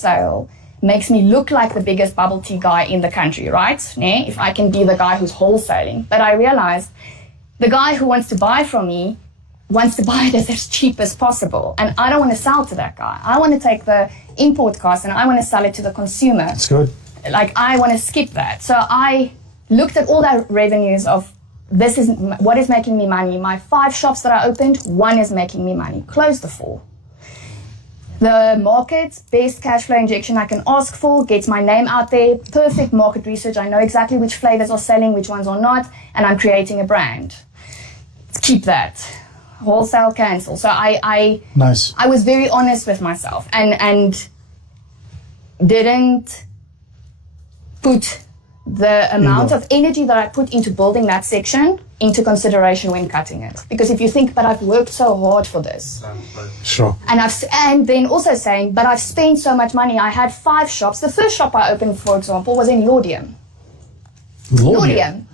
wholesale makes me look like the biggest bubble tea guy in the country, right? If I can be the guy who's wholesaling. But I realized the guy who wants to buy from me wants to buy it as cheap as possible. And I don't want to sell to that guy. I want to take the import cost and I want to sell it to the consumer. That's good. Like, I want to skip that. So I looked at all the revenues of this is what is making me money. My 5 shops that I opened, 1 is making me money. Close the 4. The market, best cash flow injection I can ask for, gets my name out there, perfect market research. I know exactly which flavors are selling, which ones are not, and I'm creating a brand. Keep that. Wholesale, cancel. So Nice. I was very honest with myself and didn't put the amount of energy that I put into building that section into consideration when cutting it. Because if you think, but I've worked so hard for this. Sure. And then also saying, but I've spent so much money. I had 5 shops. The first shop I opened, for example, was in Laudium. Laudium.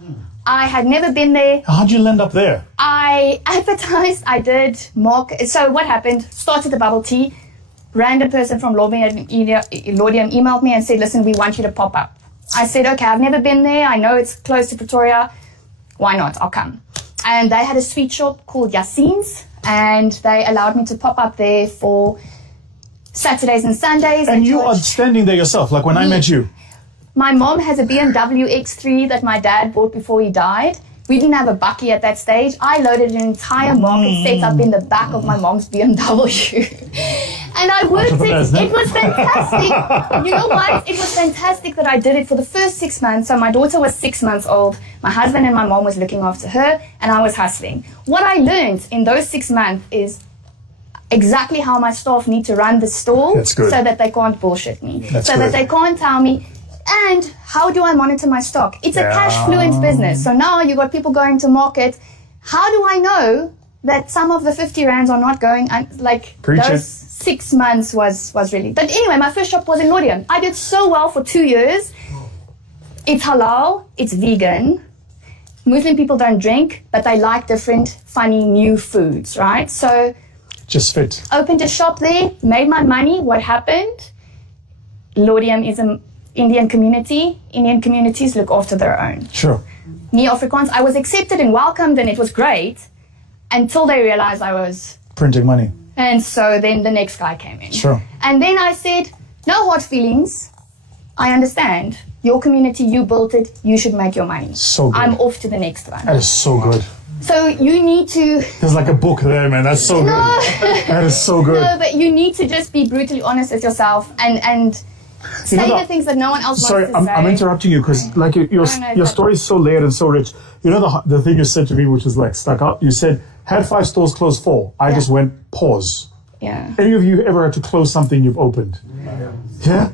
I had never been there. How'd you end up there? I advertised, I did market. So what happened, started the bubble tea. Random person from Laudium emailed me and said, listen, we want you to pop up. I said, okay, I've never been there. I know it's close to Pretoria. Why not? I'll come. And they had a sweet shop called Yassine's, and they allowed me to pop up there for Saturdays and Sundays. And you are standing there yourself, like when I met you. My mom has a BMW X3 that my dad bought before he died. We didn't have a bakkie at that stage. I loaded an entire market setup in the back of my mom's BMW. And I worked it. It was fantastic. You know what? It was fantastic that I did it for the first 6 months. So my daughter was 6 months old. My husband and my mom was looking after her, and I was hustling. What I learned in those 6 months is exactly how my staff need to run the store so that they can't bullshit me. That they can't tell me, and how do I monitor my stock? It's a cash fluent business. So now you got people going to market. How do I know that some of the 50 rands are not going? Those 6 months was really. But anyway, my first shop was in Laudium. I did so well for 2 years. It's halal. It's vegan. Muslim people don't drink, but they like different, funny, new foods, right? So just fit. Opened a shop there, made my money. What happened? Laudium is an Indian community. Indian communities look after their own. Sure. Me, Afrikaans, I was accepted and welcomed, and it was great until they realized I was printing money. And so then the next guy came in. Sure. And then I said, no hard feelings. I understand. Your community, you built it. You should make your money. So good. I'm off to the next one. That is so good. So you need to... There's like a book there, man. That's so good. That is so good. No, but you need to just be brutally honest with yourself and say the things that no one else wants to say. I'm interrupting you because like your story is so layered and so rich. You know the thing you said to me, which is like stuck out. You said, had 5 stores, closed 4. I just went, pause. Yeah. Any of you ever had to close something you've opened? Yeah?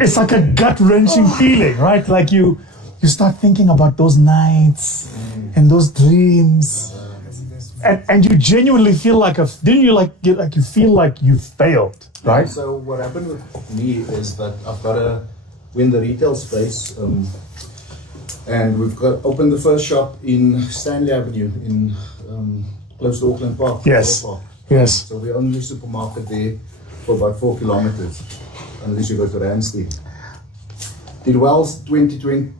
It's like a gut-wrenching feeling, right? Like you start thinking about those nights and those dreams. And you genuinely feel like you feel like you failed, right? So what happened with me is that we're in the retail space, and we've opened the first shop in Stanley Avenue in close to Auckland Park. Yes. Park. Yes. So we're only supermarket there for about 4 kilometers, unless you go to Randstad. Did well 2020,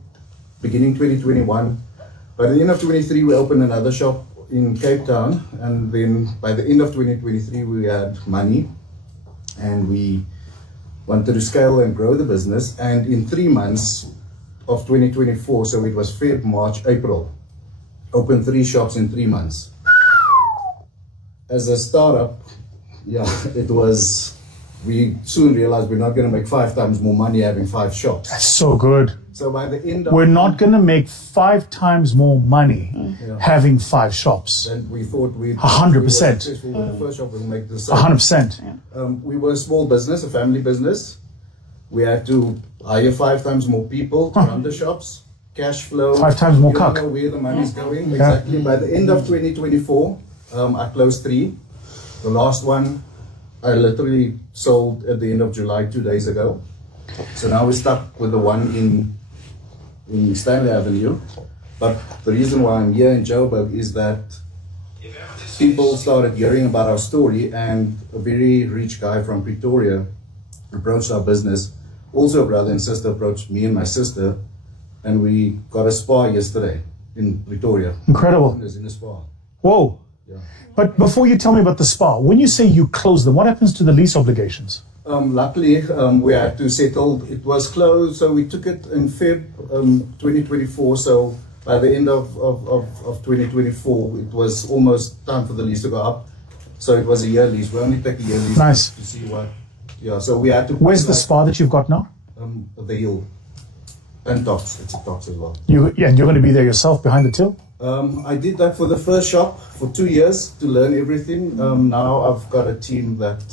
beginning 2021. By the end of 23, we opened another shop in Cape Town, and then by the end of 2023, we had money, and we wanted to scale and grow the business. And in 3 months of 2024, so it was Feb, March, April, opened 3 shops in 3 months. As a startup, we soon realized we're not going to make 5 times more money having 5 shops. That's so good. So by the end of... We're not going to make 5 times more money having 5 shops. And we thought 100%. The first shop will make the same. 100%. We were a small business, a family business. We had to hire 5 times more people to run the shops. Cash flow. 5 times more you cuck. don't know where the money's going. Exactly. By the end of 2024, I closed 3. The last one I literally sold at the end of July 2 days ago. So now we're stuck with the one in Stanley Avenue. But the reason why I'm here in Joburg is that people started hearing about our story, and a very rich guy from Pretoria approached our business. Also, a brother and sister approached me and my sister, and we got a spa yesterday in Pretoria. Incredible. In a spa. Whoa. Yeah. But before you tell me about the spa, when you say you close them, what happens to the lease obligations? Luckily, we had to settle. It was closed, so we took it in Feb 2024. So by the end of 2024, it was almost time for the lease to go up. So it was a year lease. We only take a year lease Nice. to see what. Yeah, so we had to. Where's the spa that you've got now? The hill. And Tops. It's a Tops as well. And you're going to be there yourself behind the till? I did that for the first shop for 2 years to learn everything. Now I've got a team that.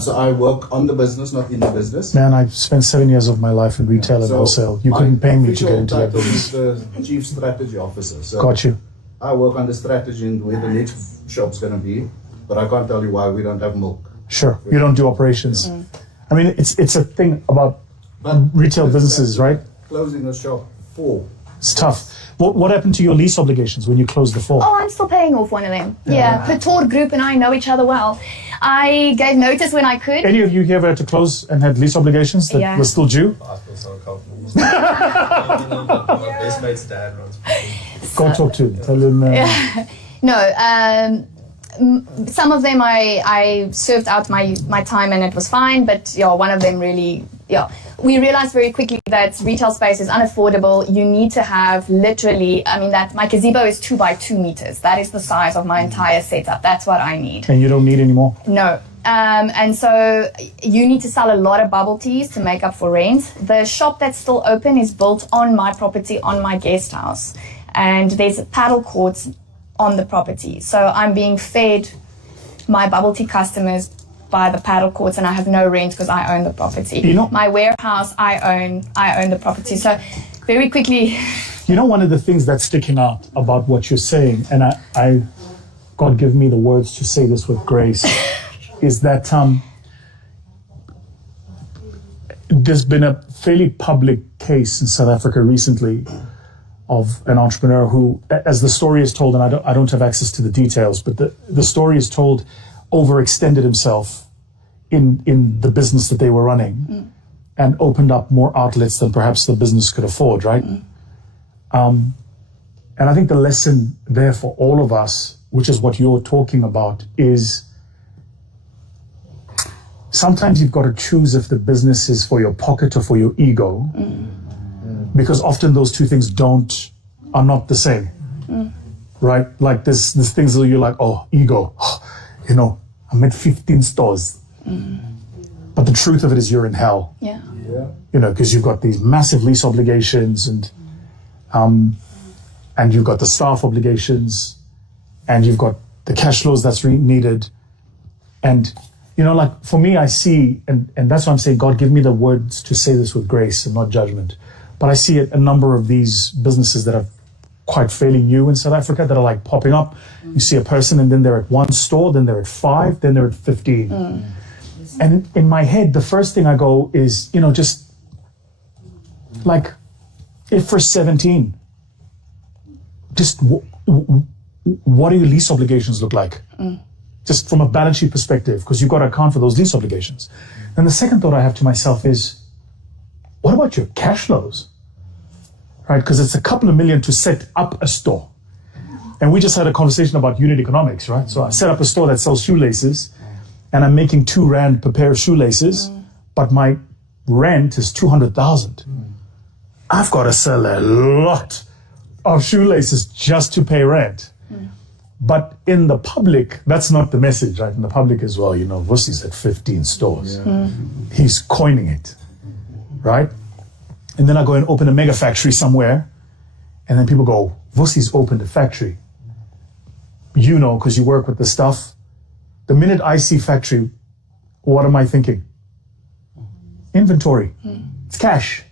So I work on the business, not in the business. Man, I spent 7 years of my life in retail and wholesale. You couldn't pay me to get into that business. The Chief Strategy Officer. So Got you. I work on the strategy and where the next shop's going to be, but I can't tell you why we don't have milk. Sure. You don't do operations. I mean, it's a thing about retail businesses, right? Closing a shop 4. It's tough. What happened to your lease obligations when you closed the 4? Oh, I'm still paying off one of them. Yeah, Pator Group and I know each other well. I gave notice when I could. Any of you here had to close and had lease obligations that were still due? I feel so uncomfortable. My best mate's dad runs. Go talk to him. Tell him. No, some of them I served out my time and it was fine, but yeah, one of them really, yeah. We realized very quickly that retail space is unaffordable. You need to have literally, that my gazebo is 2 by 2 meters. That is the size of my entire setup. That's what I need. And you don't need any more? No. And so you need to sell a lot of bubble teas to make up for rent. The shop that's still open is built on my property, on my guest house. And there's paddle courts on the property. So I'm being fed my bubble tea customers by the paddle courts, and I have no rent because I own the property. You know, my warehouse, I own the property. So very quickly. You know, one of the things that's sticking out about what you're saying, and I God give me the words to say this with grace, is that there's been a fairly public case in South Africa recently of an entrepreneur who, as the story is told, and I don't have access to the details, but the story is told, overextended himself in the business that they were running and opened up more outlets than perhaps the business could afford, right? And I think the lesson there for all of us, which is what you're talking about, is sometimes you've got to choose if the business is for your pocket or for your ego, because often those two things are not the same, right? Like there's things that you're like, oh, ego, I'm at 15 stores. But the truth of it is you're in hell. Yeah. Because you've got these massive lease obligations and you've got the staff obligations and you've got the cash flows that's needed. And, for me, I see, and that's why I'm saying, God, give me the words to say this with grace and not judgment. But I see a number of these businesses that are quite fairly new in South Africa that are like popping up. You see a person and then they're at 1 store, then they're at 5, then they're at 15. And in my head, the first thing I go is, just like, if for 17, just what do your lease obligations look like? Just from a balance sheet perspective, because you've got to account for those lease obligations. And the second thought I have to myself is, what about your cash flows? Right? Because it's a couple of million to set up a store. And we just had a conversation about unit economics, right? So I set up a store that sells shoelaces, and I'm making 2 rand per pair of shoelaces, but my rent is 200,000. I've got to sell a lot of shoelaces just to pay rent. But in the public, that's not the message, right? In the public as well, Vusi's at 15 stores. He's coining it, right? And then I go and open a mega factory somewhere, and then people go, Vusi's opened a factory. Because you work with the stuff. The minute I see factory, what am I thinking? Inventory. It's cash.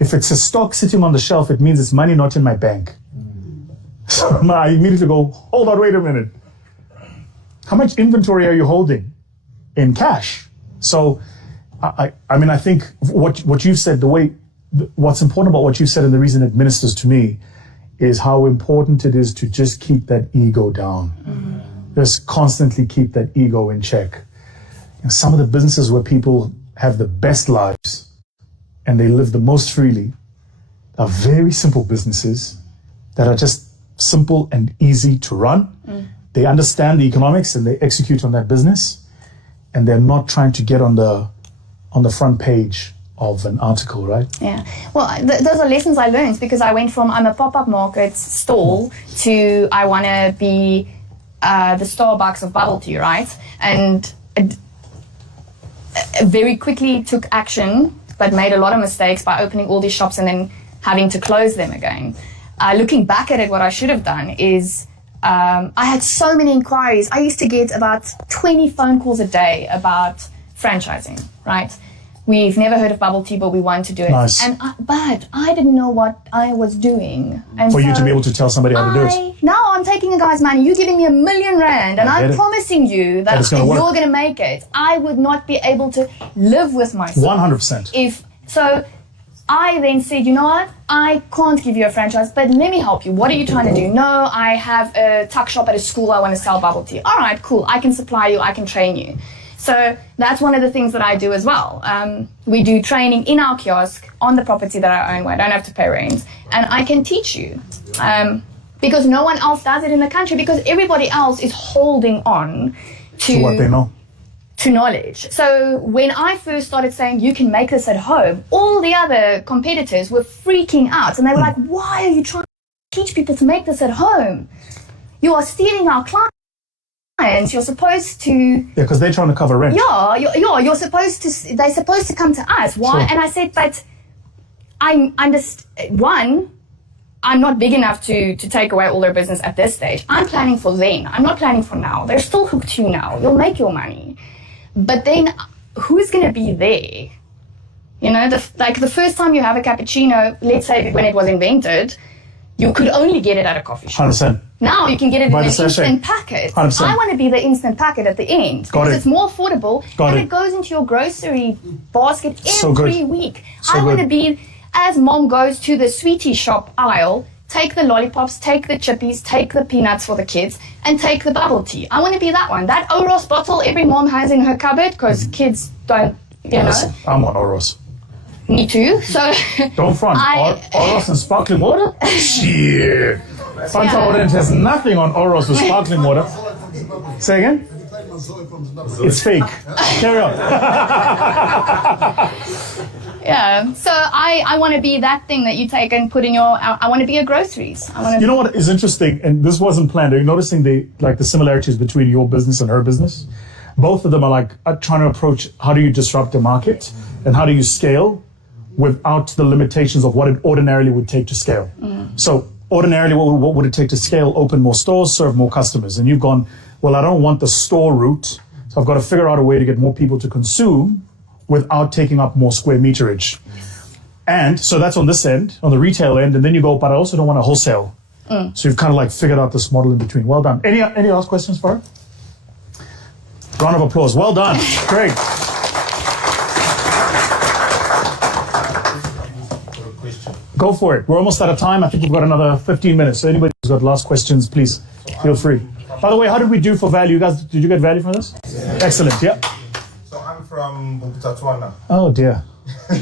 If it's a stock sitting on the shelf, it means it's money not in my bank. So I immediately go, hold on, wait a minute. How much inventory are you holding in cash? So, I think what you've said, what's important about what you said and the reason it ministers to me is how important it is to just keep that ego down. Just constantly keep that ego in check. And some of the businesses where people have the best lives and they live the most freely are very simple businesses that are just simple and easy to run. They understand the economics and they execute on that business, and they're not trying to get on the front page of an article, right? Yeah. Well, those are lessons I learned, because I went from I'm a pop-up market stall to I want to be the Starbucks of bubble tea, right? And very quickly took action, but made a lot of mistakes by opening all these shops and then having to close them again. Looking back at it, what I should have done is I had so many inquiries. I used to get about 20 phone calls a day about franchising, right? We've never heard of bubble tea, but we want to do it. Nice. But I didn't know what I was doing. And For you so to be able to tell somebody how to do it. Now I'm taking a guy's money. You're giving me $1 million, and I get I'm it. promising you that it's you're gonna work. going to make it. I would not be able to live with myself. 100%. So I then said, you know what? I can't give you a franchise, but let me help you. What are you trying to do? No, I have a tuck shop at a school. I want to sell bubble tea. All right, cool. I can supply you. I can train you. So that's one of the things that I do as well. We do training in our kiosk on the property that I own, where I don't have to pay rent, and I can teach you. Because no one else does it in the country, because everybody else is holding on To what they know. to knowledge. So when I first started saying you can make this at home, all the other competitors were freaking out, and they were like, why are you trying to teach people to make this at home? You are stealing our clients. You're supposed to... Yeah, because they're trying to cover rent. Yeah, you're supposed to... They're supposed to come to us. Why? Sure. And I said, but I understand... One, I'm not big enough to take away all their business at this stage. I'm planning for then. I'm not planning for now. They're still hooked to you now. You'll make your money. But then, who's going to be there? You know, the first time you have a cappuccino, let's say when it was invented, you could only get it at a coffee shop. 100%. Now you can get it in By an the sachet. instant packet. 100%. I want to be the instant packet at the end, Got because it. it's more affordable, Got and it. it goes into your grocery basket So good. every week. So I want to good. be, as mom goes to the sweetie shop aisle, take the lollipops, take the chippies, take the peanuts for the kids, and take the bubble tea. I want to be that one. That Oros bottle every mom has in her cupboard, because kids don't, Listen, I'm on Oros. me too. So Don't front. Oros and sparkling water? Shit. Fanta Orange has nothing on Oros with sparkling water. Say again? It's fake. Carry on. yeah, so I want to be that thing that you take and put in your. I want to be your groceries. I want to. You know what is interesting, and this wasn't planned. Are you noticing the similarities between your business and her business? Both of them are trying to approach how do you disrupt the market and how do you scale without the limitations of what it ordinarily would take to scale. So ordinarily, what would it take to scale? Open more stores, serve more customers. And you've gone, well, I don't want the store route, so I've got to figure out a way to get more people to consume without taking up more square meterage. And so that's on this end, on the retail end, and then you go, but I also don't want to wholesale. So you've kind of figured out this model in between. Well done. Any last questions for her? Round of applause. Well done. Great. Go for it. We're almost out of time. I think we've got another 15 minutes. So anybody who's got last questions, please feel free. By the way, how did we do for value? You guys, did you get value from this? Yeah. Excellent. Yeah. So I'm from Bophuthatswana. Oh dear. You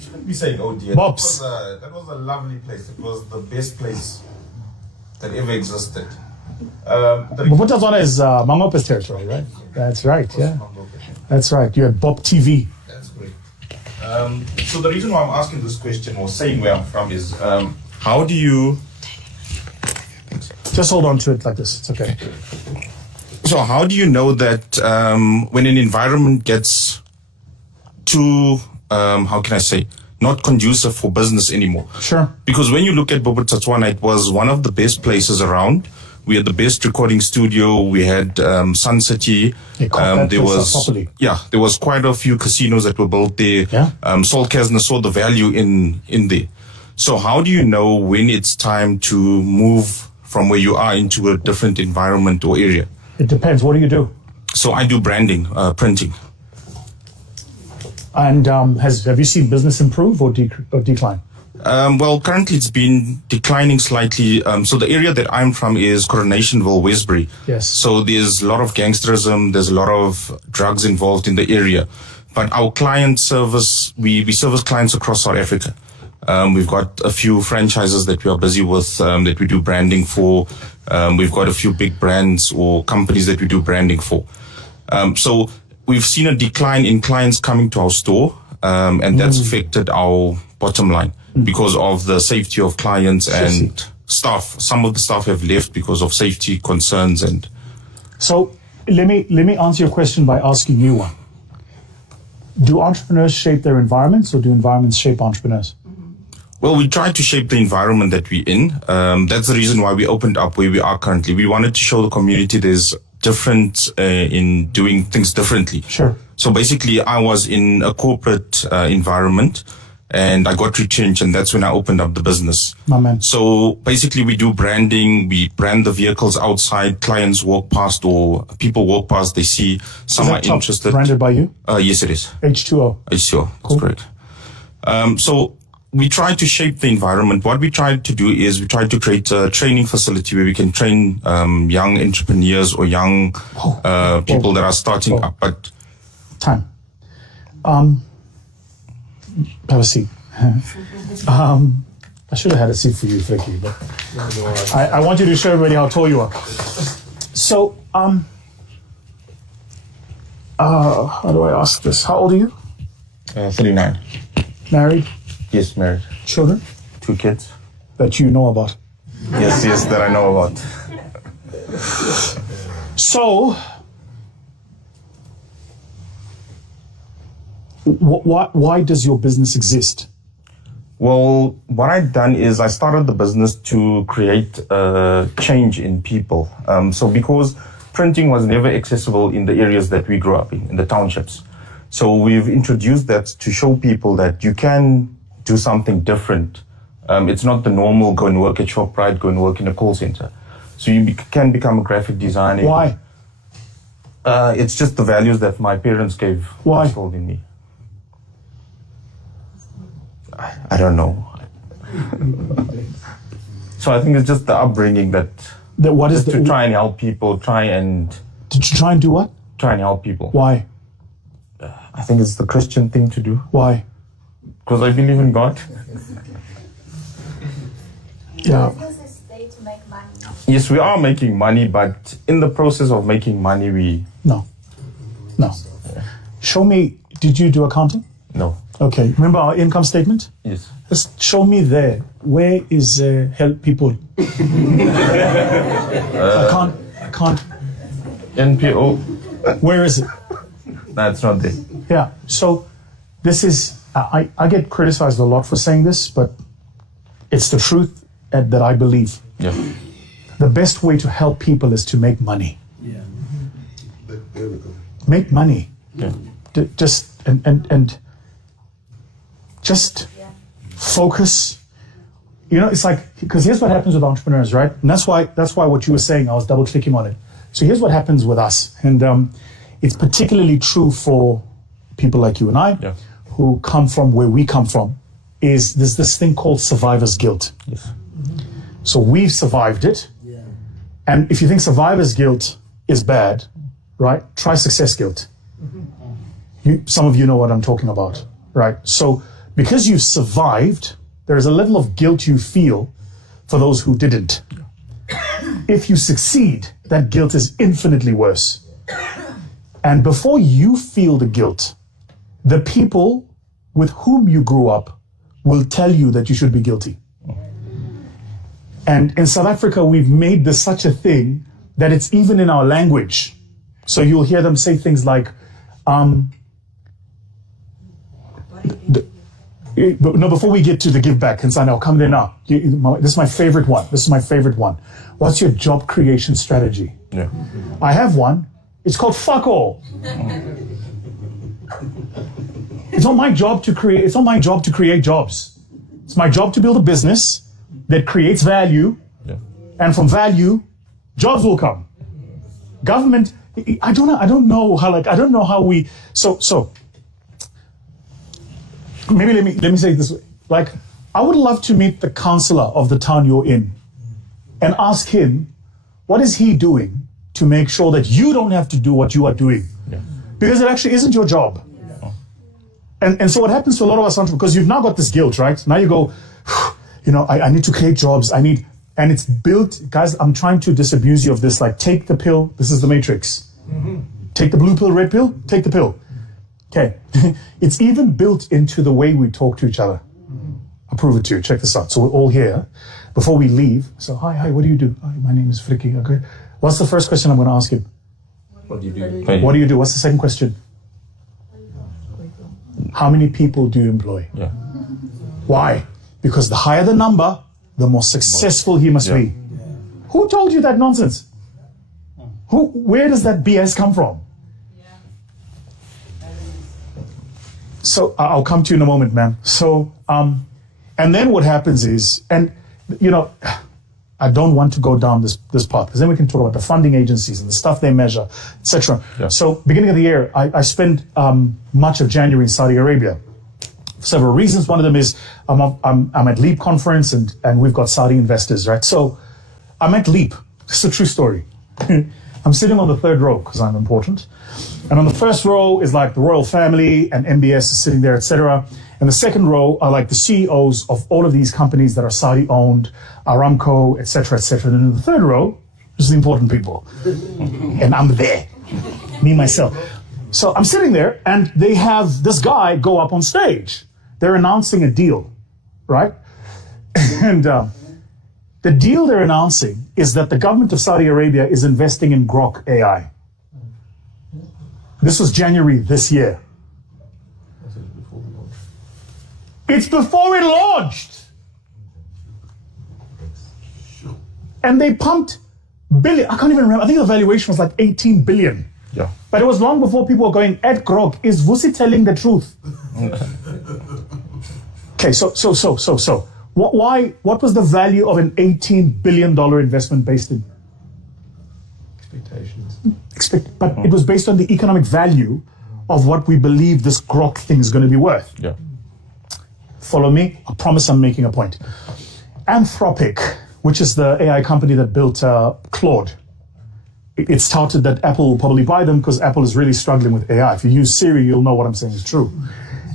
shouldn't be saying oh dear. Bops. That was a lovely place. It was the best place that ever existed. Bophuthatswana is Mangope's territory, right? That's right. Yeah. That's right. You had Bob TV. That's great. So the reason why I'm asking this question or saying where I'm from is how do you... Just hold on to it like this. It's okay. So how do you know that when an environment gets too, how can I say, not conducive for business anymore? Sure. Because when you look at Bophuthatswana, it was one of the best places around. We had the best recording studio. We had Sun City. There was quite a few casinos that were built there. Yeah. Sol Kasner saw the value in there. So how do you know when it's time to move from where you are into a different environment or area? It depends. What do you do? So I do branding, printing. And have you seen business improve or decline? Well, currently it's been declining slightly. So the area that I'm from is Coronationville, Westbury. Yes. So there's a lot of gangsterism. There's a lot of drugs involved in the area. But our client service, we service clients across South Africa. We've got a few franchises that we are busy with, that we do branding for. We've got a few big brands or companies that we do branding for. So we've seen a decline in clients coming to our store, and that's affected our bottom line because of the safety of clients and staff. Some of the staff have left because of safety concerns. And so let me answer your question by asking you one. Do entrepreneurs shape their environments, or do environments shape entrepreneurs? Well, we try to shape the environment that we're in. That's the reason why we opened up where we are currently. We wanted to show the community there's different in doing things differently. Sure. So basically, I was in a corporate environment, and I got retrenched, and that's when I opened up the business. My man. So basically, we do branding. We brand the vehicles outside. Clients walk past, or people walk past. They see some are interested. Branded by you? Yes, it is. H2O. H2O. Cool. That's correct. So we try to shape the environment. What we try to do is we try to create a training facility where we can train young entrepreneurs or young people that are starting up. But time. Have a seat. I should have had a seat for you, Vicky, but I want you to show everybody how tall you are. So, how do I ask this? How old are you? 39. Married? Yes, married. Children? 2 kids. That you know about? Yes, that I know about. So, why does your business exist? Well, what I've done is I started the business to create a change in people. So because printing was never accessible in the areas that we grew up in the townships. So we've introduced that to show people that you can do something different. It's not the normal go and work at ShopRite, go and work in a call center. So you can become a graphic designer. Why? It's just the values that my parents gave. Why? Instilled in me. I don't know. So I think it's just the upbringing that what is to try and help people, Did you try and do what? Try and help people. Why? I think it's the Christian thing to do. Why? Because I believe in God. Yeah. Business is there to make money. Yes, we are making money, but in the process of making money, No. Show me, did you do accounting? No. Okay, remember our income statement? Yes. Just show me there. Where is help people? I can't. NPO. Where is it? That's not there. Yeah, so this is, I get criticized a lot for saying this, but it's the truth that I believe. Yeah. The best way to help people is to make money. Yeah. Make money. Yeah. Just focus. You know, it's like, because here's what happens with entrepreneurs, right? And that's why what you were saying, I was double clicking on it. So here's what happens with us. And it's particularly true for people like you and I, who come from where we come from, is there's this thing called survivor's guilt. Yes. So we've survived it. Yeah. And if you think survivor's guilt is bad, right? Try success guilt. Some of you know what I'm talking about, right? So because you've survived, there is a level of guilt you feel for those who didn't. If you succeed, that guilt is infinitely worse. And before you feel the guilt, the people with whom you grew up will tell you that you should be guilty. And in South Africa, we've made this such a thing that it's even in our language. So you'll hear them say things like, before we get to the give back, and I'll come there now. This is my favorite one. What's your job creation strategy? Yeah. I have one. It's called fuck all. It's not my job to create jobs. It's my job to build a business that creates value, and from value, jobs will come. Government, I don't know how we. So maybe let me say it this way. Like, I would love to meet the councillor of the town you're in and ask him, what is he doing to make sure that you don't have to do what you are doing? Yeah. Because it actually isn't your job. Yeah. And so what happens to a lot of us entrepreneurs, because you've now got this guilt, right? Now you go, I need to create jobs. And it's built, guys, I'm trying to disabuse you of this, like take the pill, this is the matrix. Mm-hmm. Take the blue pill, red pill, take the pill. Okay, it's even built into the way we talk to each other. I'll prove it to you, check this out. So we're all here. Before we leave, so hi, what do you do? Hi, my name is Fricky, okay. What's the first question I'm gonna ask him? What do you do? What do you do? What's the second question? How many people do you employ? Yeah. Why? Because the higher the number, the more successful he must be. Who told you that nonsense? Where does that BS come from? So I'll come to you in a moment, man. So, and then what happens is, and I don't want to go down this path because then we can talk about the funding agencies and the stuff they measure, etc. Yeah. So, beginning of the year, I spent much of January in Saudi Arabia for several reasons. One of them is I'm at LEAP conference and we've got Saudi investors, right? So, I'm at LEAP. It's a true story. I'm sitting on the third row because I'm important. And on the first row is like the royal family and MBS is sitting there, etc. And the second row are like the CEOs of all of these companies that are Saudi owned, Aramco, etc., etc. And in the third row is the important people. And I'm there, me, myself. So I'm sitting there and they have this guy go up on stage. They're announcing a deal, right? And the deal they're announcing is that the government of Saudi Arabia is investing in Grok AI. This was January this year. It's before it launched. And they pumped billion. I can't even remember. I think the valuation was like 18 billion. Yeah. But it was long before people were going, at Grok, is Vusi telling the truth? Okay, so. What was the value of an $18 billion investment based in? Expectations. But it was based on the economic value of what we believe this Grok thing is going to be worth. Yeah. Follow me? I promise I'm making a point. Anthropic, which is the AI company that built Claude, it started that Apple will probably buy them because Apple is really struggling with AI. If you use Siri, you'll know what I'm saying is true.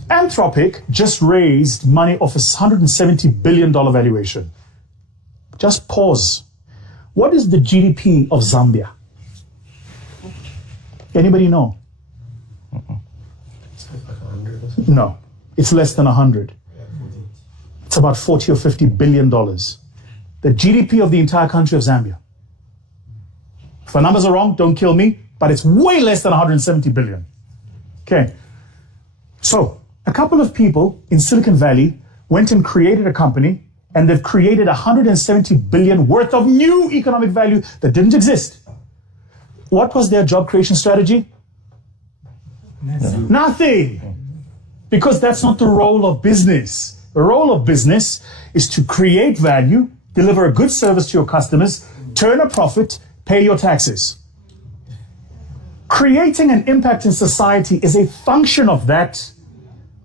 Anthropic just raised money off a $170 billion valuation. Just pause. What is the GDP of Zambia? Anybody know? It's like 100 or something. No, it's less than 100. It's about 40 or 50 billion dollars. The GDP of the entire country of Zambia. If the numbers are wrong, don't kill me, but it's way less than 170 billion. Okay. So, a couple of people in Silicon Valley went and created a company, and they've created 170 billion worth of new economic value that didn't exist. What was their job creation strategy? Nothing. Because that's not the role of business. The role of business is to create value, deliver a good service to your customers, turn a profit, pay your taxes. Creating an impact in society is a function of that,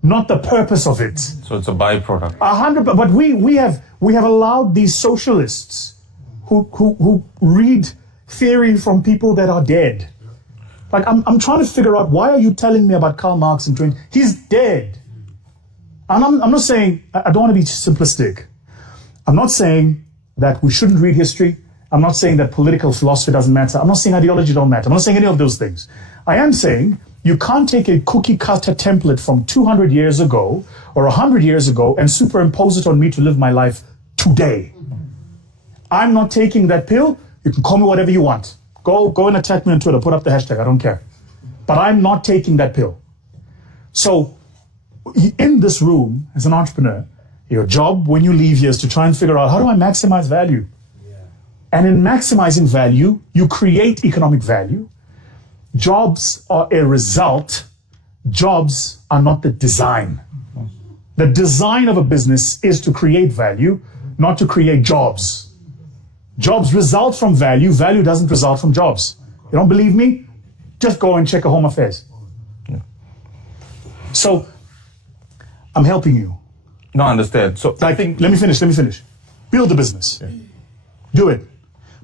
not the purpose of it. So it's a byproduct. 100%. But we have allowed these socialists who read theory from people that are dead. Like I'm trying to figure out, why are you telling me about Karl Marx and Twain? He's dead. And I'm not saying, I don't want to be simplistic. I'm not saying that we shouldn't read history. I'm not saying that political philosophy doesn't matter. I'm not saying ideology don't matter. I'm not saying any of those things. I am saying you can't take a cookie cutter template from 200 years ago or 100 years ago and superimpose it on me to live my life today. I'm not taking that pill. You can call me whatever you want. Go and attack me on Twitter. Put up the hashtag. I don't care. But I'm not taking that pill. So in this room, as an entrepreneur, your job when you leave here is to try and figure out, how do I maximize value? Yeah. And in maximizing value, you create economic value. Jobs are a result. Jobs are not the design. The design of a business is to create value, not to create jobs. Jobs result from value. Value doesn't result from jobs. You don't believe me? Just go and check a Home Affairs. Yeah. So, I'm helping you. No, I understand. So Like, let me finish. Build the business. Do it.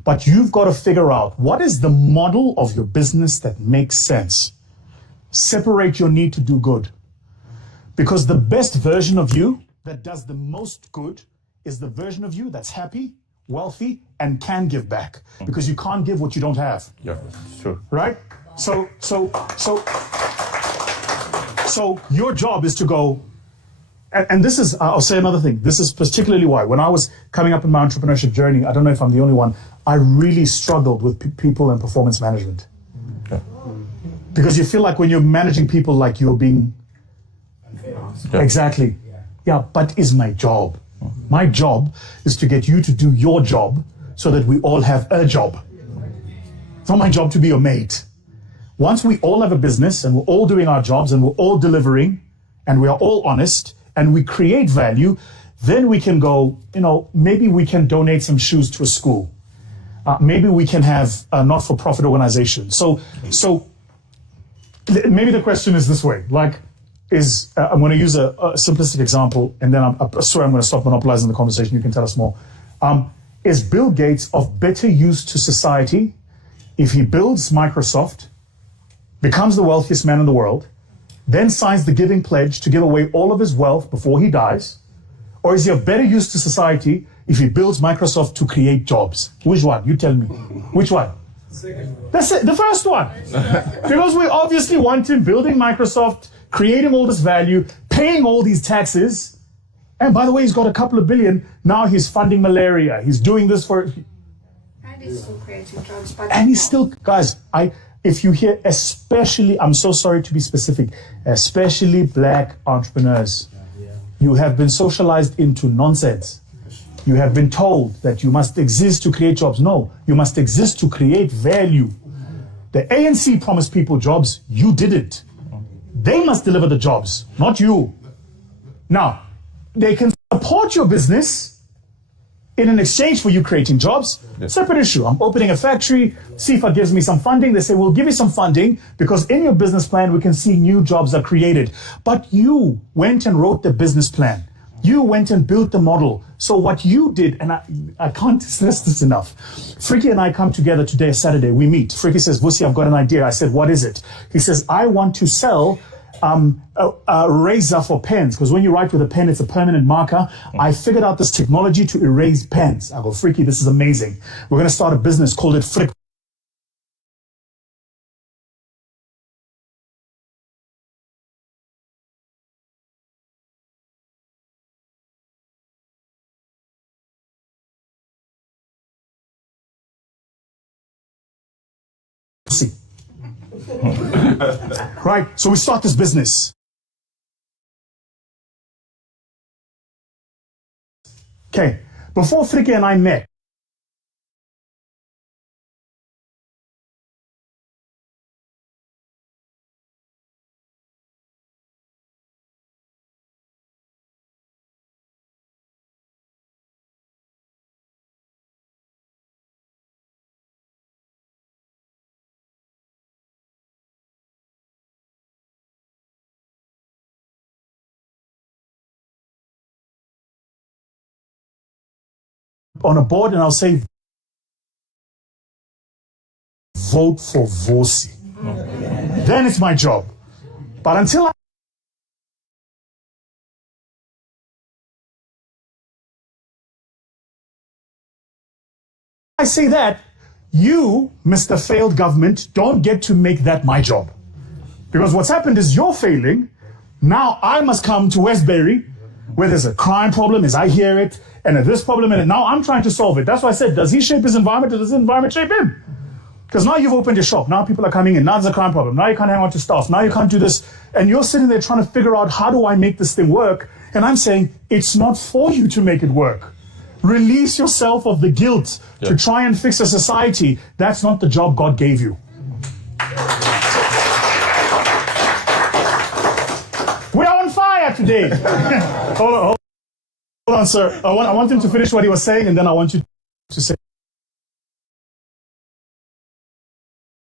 But you've got to figure out what is the model of your business that makes sense. Separate your need to do good. Because the best version of you that does the most good is the version of you that's happy, wealthy, and can give back. Because you can't give what you don't have. yeah, sure. Right? So your job is to go, and this is, I'll say another thing. This is particularly why, when I was coming up in my entrepreneurship journey, I don't know if I'm the only one, I really struggled with people and performance management. Yeah. Because you feel like when you're managing people, like you're being... Yeah. Exactly. Yeah, but is my job. My job is to get you to do your job so that we all have a job. It's not my job to be your mate. Once we all have a business and we're all doing our jobs and we're all delivering and we are all honest and we create value, then we can go, maybe we can donate some shoes to a school. Maybe we can have a not-for-profit organization. So maybe the question is this way, I'm going to use a simplistic example, and then I swear I'm going to stop monopolizing the conversation. You can tell us more. Is Bill Gates of better use to society if he builds Microsoft, becomes the wealthiest man in the world, then signs the giving pledge to give away all of his wealth before he dies? Or is he of better use to society if he builds Microsoft to create jobs? Which one? You tell me. Which one? That's it, the first one. Because we obviously want him building Microsoft, creating all this value, paying all these taxes. And by the way, he's got a couple of billion. Now he's funding malaria. He's doing this for... And he's still creating jobs. And he's still... Guys, if you hear, especially, I'm so sorry to be specific, especially black entrepreneurs, you have been socialized into nonsense. You have been told that you must exist to create jobs. No, you must exist to create value. The ANC promised people jobs. You didn't. They must deliver the jobs, not you. Now, they can support your business in an exchange for you creating jobs. Yes. Separate issue. I'm opening a factory. CIFA gives me some funding. They say, we'll give you some funding because in your business plan, we can see new jobs are created. But you went and wrote the business plan. You went and built the model. So what you did, and I can't stress this enough. Freaky and I come together today, Saturday. We meet. Freaky says, Vusi, I've got an idea. I said, what is it? He says, I want to sell a razor for pens, because when you write with a pen, it's a permanent marker. I figured out this technology to erase pens. I go, Freaky, this is amazing. We're going to start a business, called it Frick. Right, so we start this business. Okay, before Frike and I met, on a board, and I'll say, vote for Vusi. Then it's my job. But until I say that, you, Mr. Failed Government, don't get to make that my job. Because what's happened is you're failing. Now I must come to Westbury, where there's a crime problem, as I hear it, and this problem, and now I'm trying to solve it. That's why I said, does he shape his environment, or does his environment shape him? Because now you've opened your shop, now people are coming in, now there's a crime problem, now you can't hang on to staff, now you can't do this, and you're sitting there trying to figure out, how do I make this thing work? And I'm saying, it's not for you to make it work. Release yourself of the guilt to try and fix a society. That's not the job God gave you. We are on fire today. Hold on, sir. I want him to finish what he was saying, and then I want you to say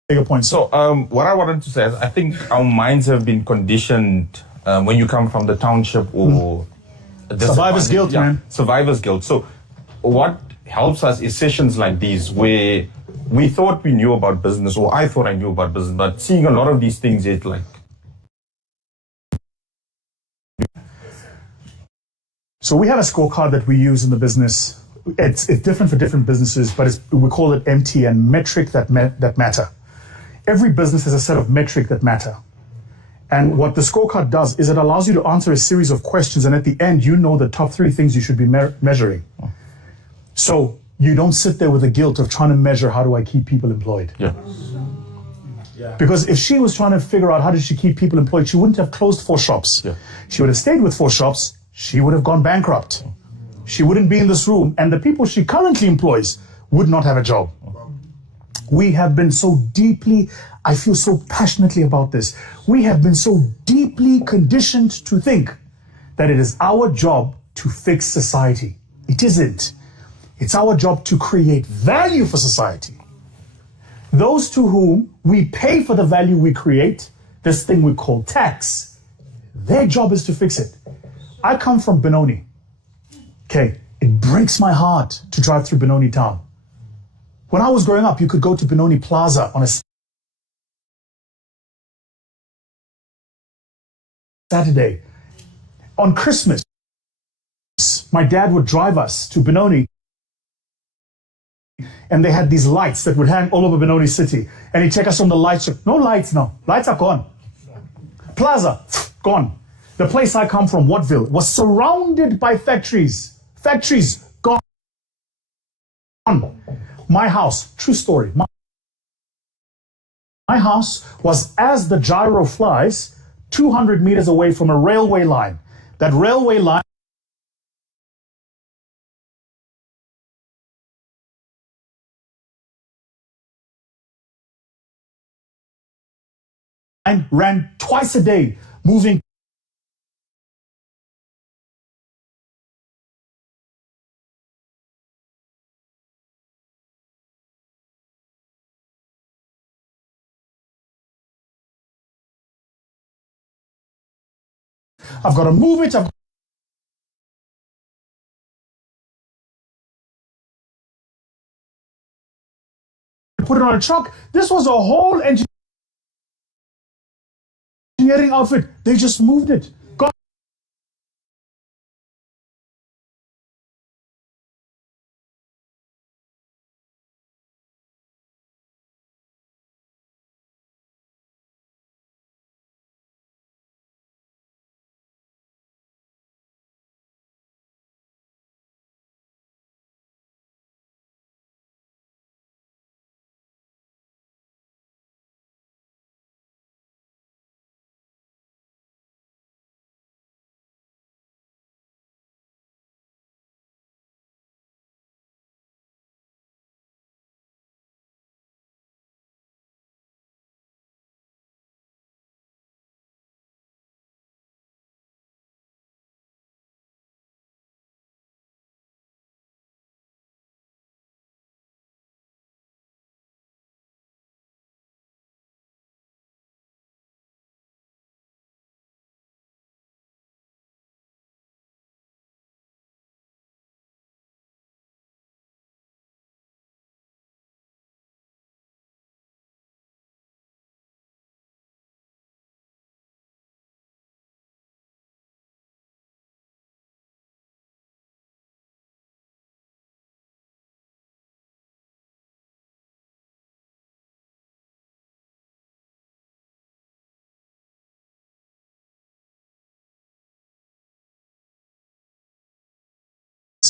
your point. So, what I wanted to say is, I think our minds have been conditioned when you come from the township or Survivor's guilt, man. Survivor's guilt. So what helps us is sessions like these where we thought we knew about business, or I thought I knew about business, but seeing a lot of these things, it's like... So we have a scorecard that we use in the business. It's different for different businesses, but we call it MTN, metric that matter. Every business has a set of metric that matter. And what the scorecard does is it allows you to answer a series of questions, and at the end, you know the top 3 things you should be measuring. So you don't sit there with the guilt of trying to measure, how do I keep people employed? Yeah. Because if she was trying to figure out how did she keep people employed, she wouldn't have closed 4 shops. Yeah. She would have stayed with 4 shops. She would have gone bankrupt. She wouldn't be in this room, and the people she currently employs would not have a job. We have been so deeply, I feel so passionately about this, we have been so deeply conditioned to think that it is our job to fix society. It isn't. It's our job to create value for society. Those to whom we pay for the value we create, this thing we call tax, their job is to fix it. I come from Benoni. Okay, it breaks my heart to drive through Benoni town. When I was growing up, you could go to Benoni Plaza on a Saturday. On Christmas, my dad would drive us to Benoni, and they had these lights that would hang all over Benoni city. And he'd take us on the lights. No lights now. Lights are gone. Plaza, gone. The place I come from, Wattville, was surrounded by factories. Factories, gone. My house, true story. My house was, as the gyro flies, 200 meters away from a railway line. That railway line ran twice a day, moving I've got to move it. I've put it on a truck. This was a whole engineering outfit. They just moved it. God.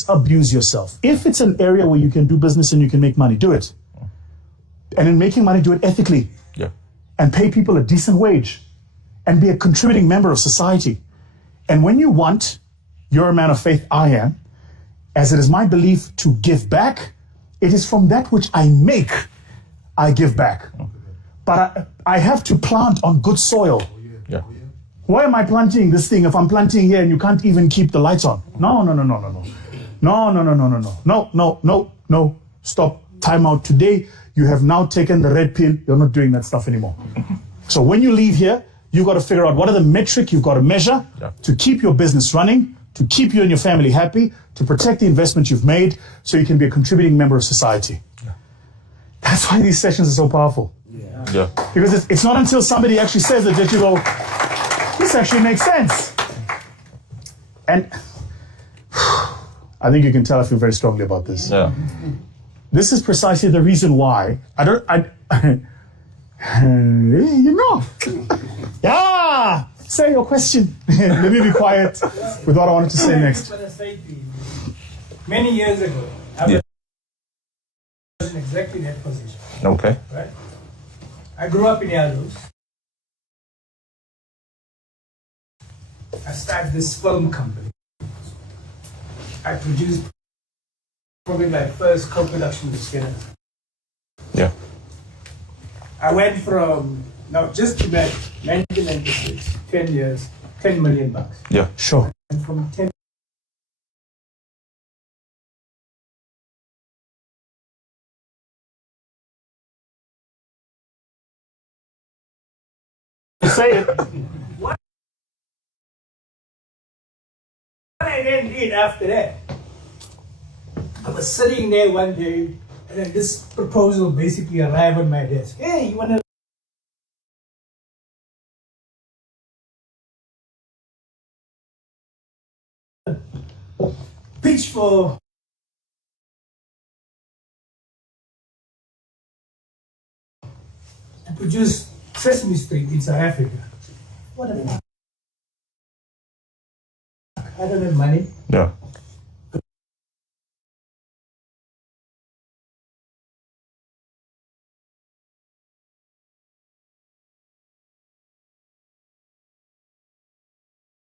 Abuse yourself. If it's an area where you can do business and you can make money, do it. And in making money, do it ethically. Yeah. And pay people a decent wage and be a contributing member of society. And when you want, you're a man of faith, I am, as it is my belief to give back, it is from that which I make, I give back. But I have to plant on good soil. Yeah. Why am I planting this thing if I'm planting here and you can't even keep the lights on? No. No. Stop. Time out. Today, you have now taken the red pill. You're not doing that stuff anymore. So when you leave here, you've got to figure out what are the metric you've got to measure to keep your business running, to keep you and your family happy, to protect the investment you've made, so you can be a contributing member of society. That's why these sessions are so powerful. Yeah. Because it's not until somebody actually says it that you go, this actually makes sense. And I think you can tell I feel very strongly about this. Yeah. This is precisely the reason why you know. Yeah. Say your question. Let me be quiet with what I wanted to say next. Many years ago, I was in exactly that position. Okay. Right? I grew up in Yalos. I started this film company. I produced probably my first co-production with Skinner. Yeah. I went from, now just to that, 1996, 10 years, 10 million bucks. Yeah. Sure. And from 10 Say it. What I then did after that, I was sitting there one day, and then this proposal basically arrived on my desk. Hey, you want to pitch for to produce Sesame Street in South Africa? What the fuck? I don't have money. Yeah.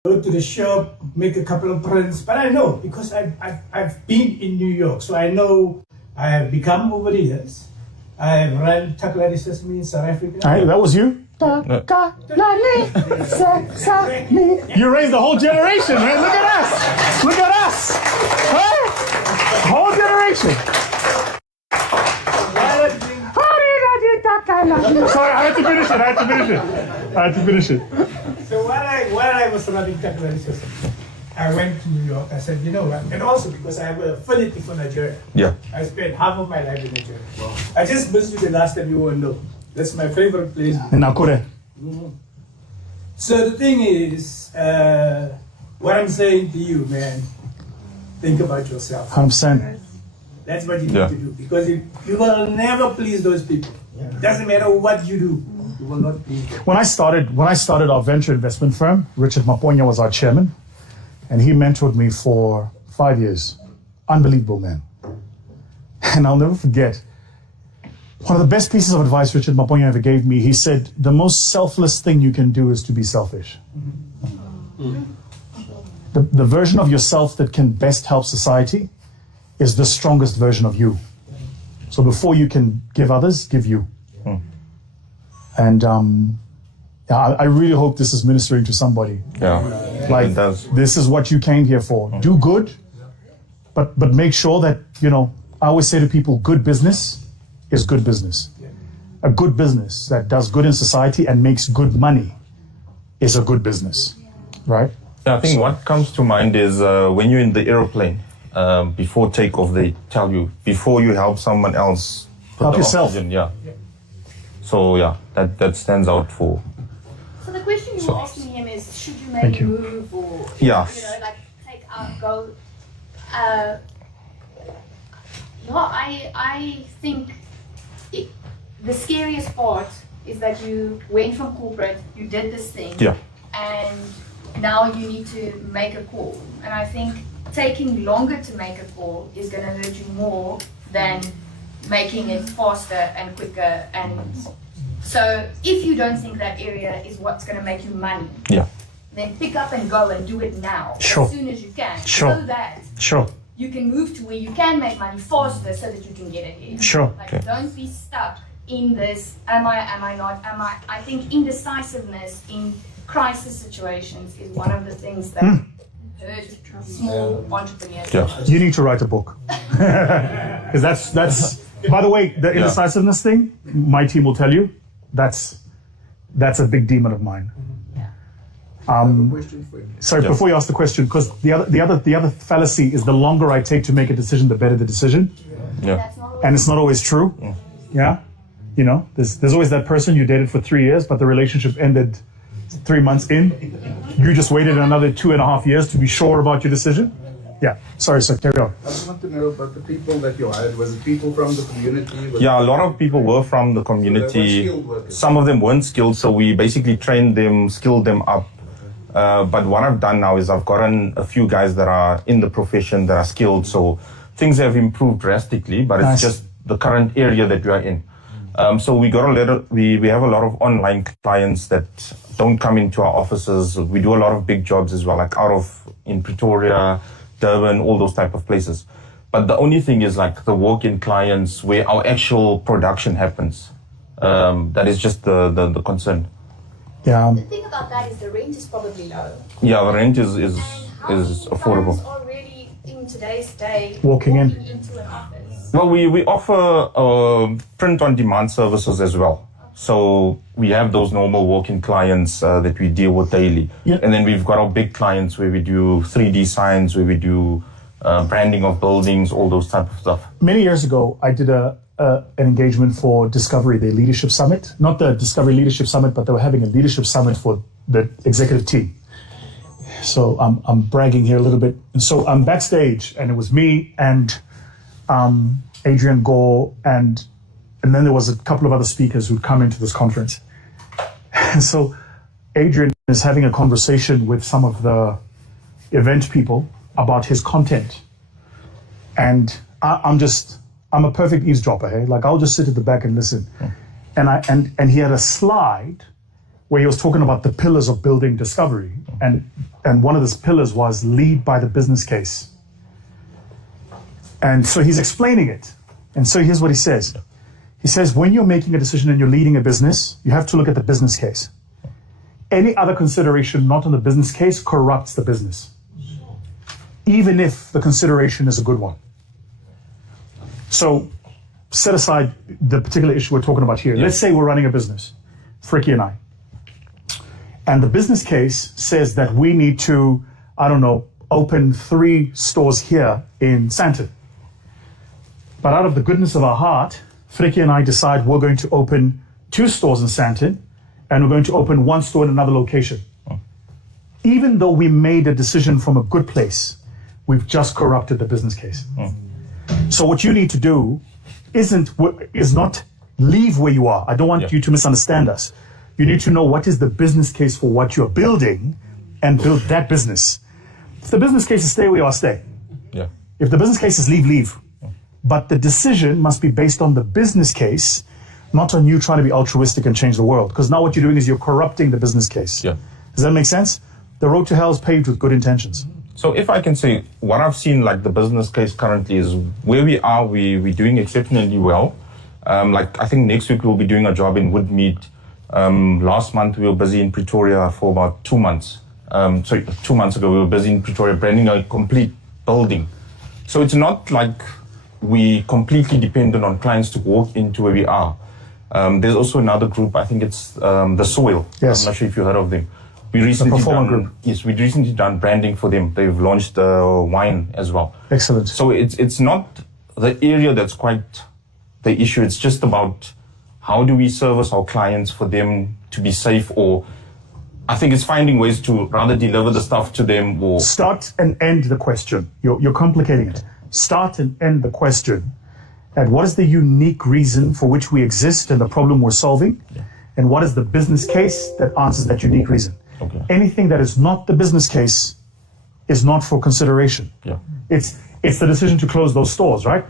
Go to the shop, make a couple of prints, but I know because I've been in New York, so I know I have become over the years. I have run Takalani Sesame in South Africa. That was you? You raised the whole generation, man. Look at us. Look at us. Huh? Whole generation. Sorry, I had to finish it. So while I was running Takalani Sesame, I went to New York. I said, you know what? And also because I have an affinity for Nigeria. Yeah. I spent half of my life in Nigeria. Wow. I just visited the last time you won't know. That's my favorite place. In Nakure. So the thing is, what I'm saying to you, man, think about yourself. 100%. That's what you need to do. Because you will never please those people. Doesn't matter what you do, you will not please them. When I started our venture investment firm, Richard Maponya was our chairman, and he mentored me for 5 years. Unbelievable man. And I'll never forget, one of the best pieces of advice Richard Maponya ever gave me, he said, the most selfless thing you can do is to be selfish. The version of yourself that can best help society is the strongest version of you. So before you can give others, give you. And I really hope this is ministering to somebody. Yeah. Like, It does. this is what you came here for. Do good, but make sure that, I always say to people, good business is good business. A good business that does good in society and makes good money is a good business, right? Yeah, I think what comes to mind is when you're in the aeroplane, before takeoff, they tell you, before you help someone else, put Help the yourself. oxygen, yeah. So yeah, that stands out for. So the question you were asking him is, should you Thank maybe you. move or, Yeah. like take out, go? I think the scariest part is that you went from corporate, you did this thing, Yeah. and now you need to make a call. And I think taking longer to make a call is going to hurt you more than making it faster and quicker. And so if you don't think that area is what's going to make you money, Yeah. then pick up and go and do it now, Sure. as soon as you can, Sure. so that Sure. you can move to where you can make money faster so that you can get ahead. Sure. Like, Okay. don't be stuck in this, am I not, I think indecisiveness in crisis situations is one of the things that hurt small entrepreneurs. Yeah. You need to write a book. Because that's, by the way, the indecisiveness thing, my team will tell you, that's a big demon of mine. I have a question for you. Sorry, before you ask the question, because the other fallacy is the longer I take to make a decision, the better the decision. Yeah. That's not And it's not always true. Yeah. You know, there's always that person you dated for 3 years, but the relationship ended 3 months in. You just waited another 2.5 years to be sure about your decision. Yeah. Sorry, sir. Carry on. I just want to know about the people that you hired. Was it people from the community? Yeah, a lot of people were from the community. skilled workers. Some of them weren't skilled, so we basically trained them, skilled them up. But what I've done now is I've gotten a few guys that are in the profession that are skilled, so things have improved drastically, but Nice. it's just the current area that we are in. So we have a lot of online clients that don't come into our offices. We do a lot of big jobs as well, like in Pretoria, Durban, all those type of places. But the only thing is like the walk-in clients where our actual production happens. That is just the concern. Yeah. The thing about that is the rent is probably low. Yeah, the rent is And how many affordable. clients are really in today's day Walking in. into an office? Well, we offer print-on-demand services as well. So we have those normal walk-in clients that we deal with daily. Yeah. And then we've got our big clients where we do 3D signs, where we do branding of buildings, all those type of stuff. Many years ago, I did an engagement for Discovery, the leadership summit. Not the Discovery Leadership Summit, but they were having a leadership summit for the executive team. So I'm bragging here a little bit. And so I'm backstage, and it was me and Adrian Gore, and then there was a couple of other speakers who'd come into this conference. And so Adrian is having a conversation with some of the event people about his content. And I'm a perfect eavesdropper, hey? Like I'll just sit at the back and listen. And he had a slide where he was talking about the pillars of building Discovery. And one of those pillars was lead by the business case. And so he's explaining it. And so here's what he says. He says, when you're making a decision and you're leading a business, you have to look at the business case. Any other consideration not on the business case corrupts the business, even if the consideration is a good one. So set aside the particular issue we're talking about here. Yeah. Let's say we're running a business, Fricky and I. And the business case says that we need to, open 3 stores here in Sandton. But out of the goodness of our heart, Fricky and I decide we're going to open 2 stores in Sandton, and we're going to open 1 store in another location. Even though we made a decision from a good place, we've just corrupted the business case. So what you need to do is not leave where you are. I don't want you to misunderstand us. You need to know what is the business case for what you're building and build that business. If the business case is stay where you are, stay. Yeah. If the business case is leave, leave. But the decision must be based on the business case, not on you trying to be altruistic and change the world. Because now what you're doing is you're corrupting the business case. Yeah. Does that make sense? The road to hell is paved with good intentions. So if I can say, what I've seen, like the business case currently is where we are, we're doing exceptionally well. Like I think next week we'll be doing a job in Woodmead. Last month we were busy in Pretoria for about 2 months. 2 months ago we were busy in Pretoria branding a complete building. So it's not like we completely dependent on clients to walk into where we are. There's also another group, I think it's The Soil. Yes. I'm not sure if you heard of them. We recently performer group. Yes, we recently done branding for them. They've launched wine as well. Excellent. So it's not the area that's quite the issue. It's just about how do we service our clients for them to be safe, or I think it's finding ways to rather deliver the stuff to them or Start and end the question. You're complicating it. Start and end the question. And what is the unique reason for which we exist and the problem we're solving? Yeah. And what is the business case that answers that unique reason? Okay. Anything that is not the business case is not for consideration. Yeah. It's the decision to close those stores, right?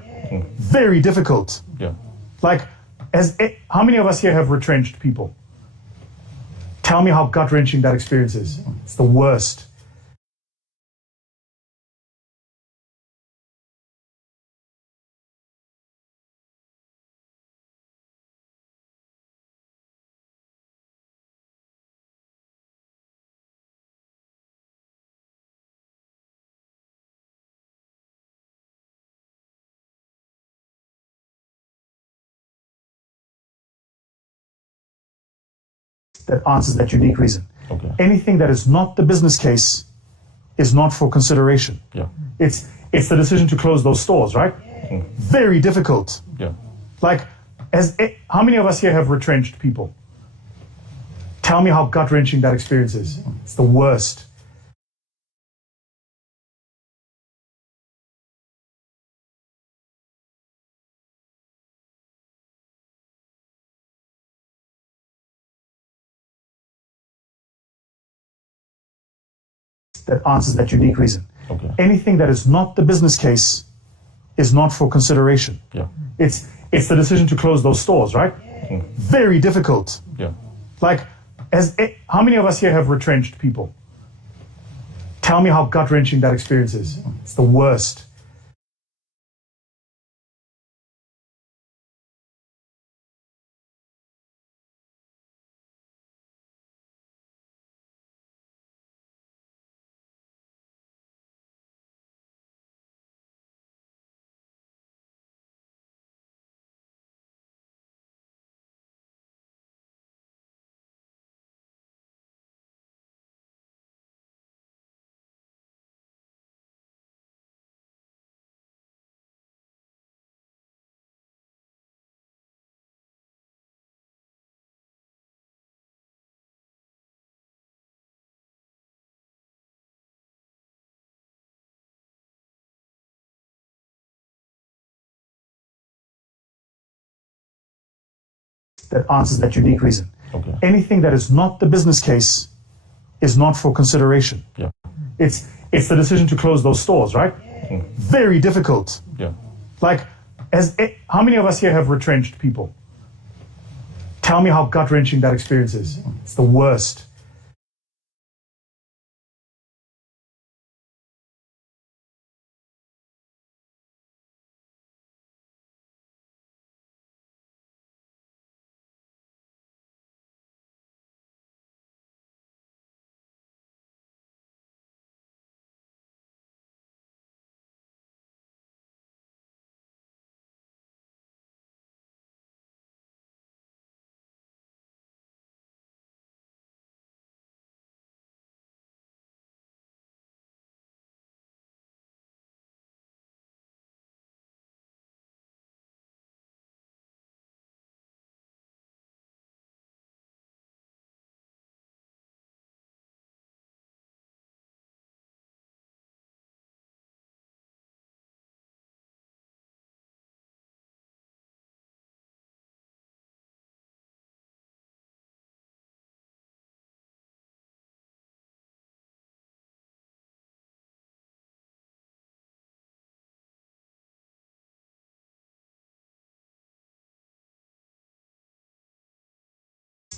Very difficult. Yeah. Like, how many of us here have retrenched people? Tell me how gut-wrenching that experience is. It's the worst. That answers that unique reason. Okay. Anything that is not the business case is not for consideration. Yeah. It's the decision to close those stores, right? Very difficult. Yeah. Like, how many of us here have retrenched people? Tell me how gut-wrenching that experience is. It's the worst. That answers that unique reason. Okay. Anything that is not the business case is not for consideration. Yeah. It's the decision to close those stores, right? Very difficult. Yeah. Like, how many of us here have retrenched people? Tell me how gut-wrenching that experience is. It's the worst. That answers that unique reason. Okay. Anything that is not the business case is not for consideration. Yeah. It's the decision to close those stores, right? Very difficult. Yeah. Like, how many of us here have retrenched people? Tell me how gut-wrenching that experience is. It's the worst.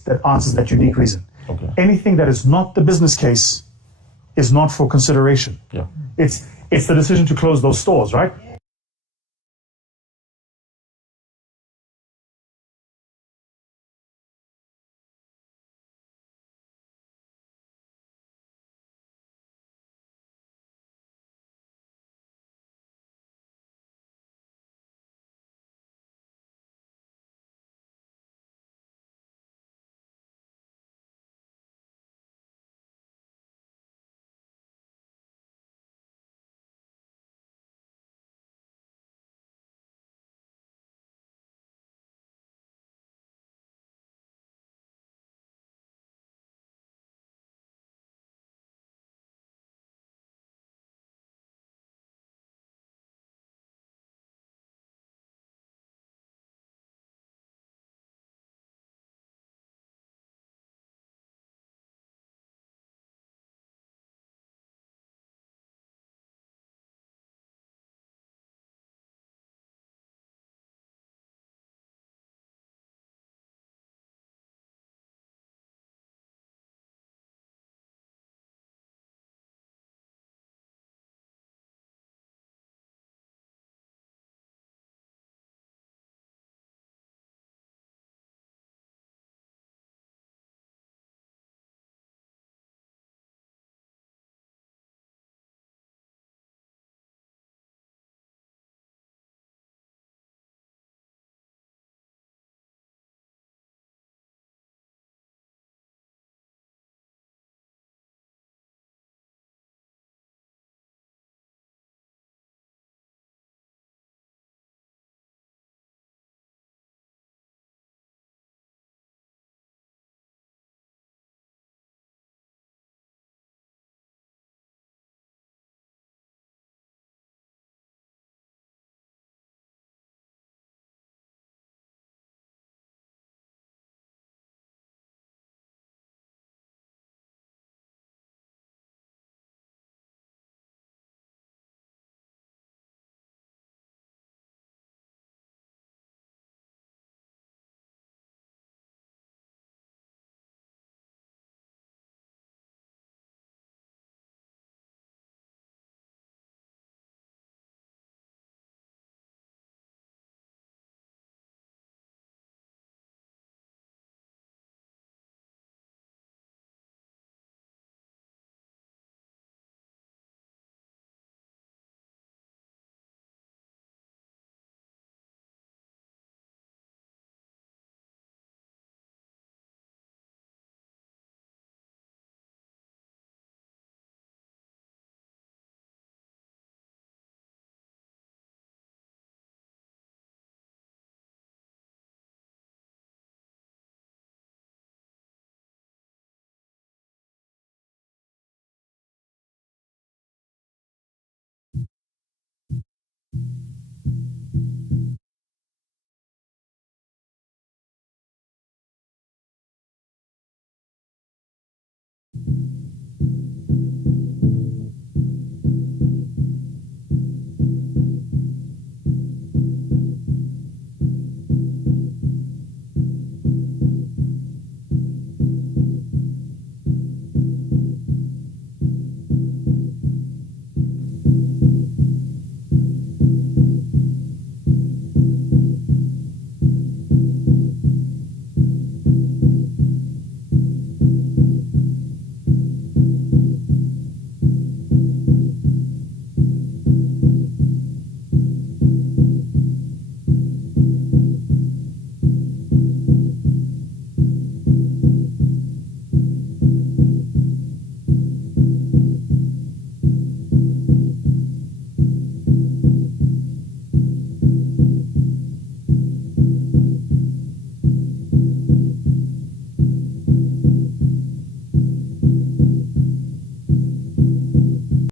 That answers that unique reason. Okay. Anything that is not the business case is not for consideration. Yeah. It's the decision to close those stores, right?